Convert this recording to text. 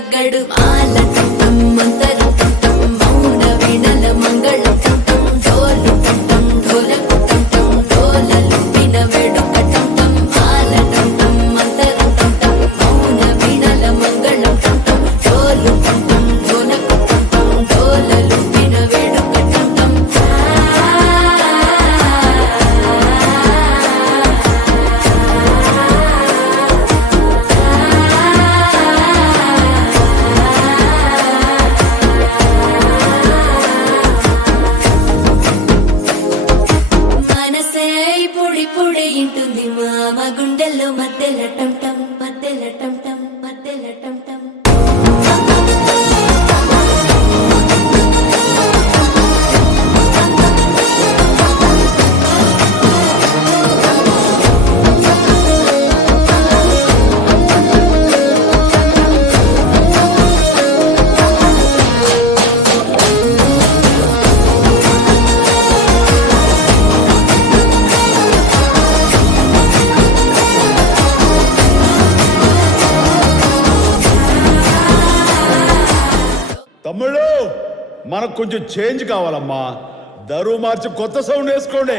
రగ్గడు మాల టం మంతర టం మౌన వీణల మంగళ టం డోలు టం ఢోలకు టం డోలలు విన వేడుక టం మాల టం మంతర టం మౌన వీణల మంగళ టం డోలు టం ఢోలకు టం డోలలు విన వేడుక టం మనసే పొడి పొడి ఇంటుంది మామ గుండెల్లో మధ్యల టం టం మధ్యల టం టం మధ్యల టం టం తమ్ముళ్ళు మనకు కొంచెం చేంజ్ కావాలమ్మా. దరువు మార్చి కొత్త సౌండ్ వేసుకోండి.